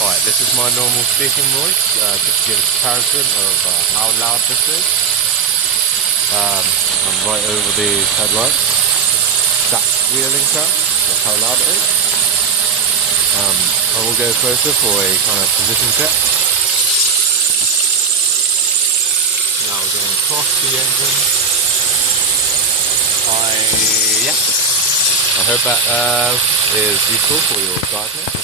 Alright, this is my normal speaking voice, just to give a comparison of how loud this is. I'm right over the headlights. That squealing sound, that's how loud it is. I will go closer for a kind of position check. Now we're going across the engine. I hope that is useful for your driving.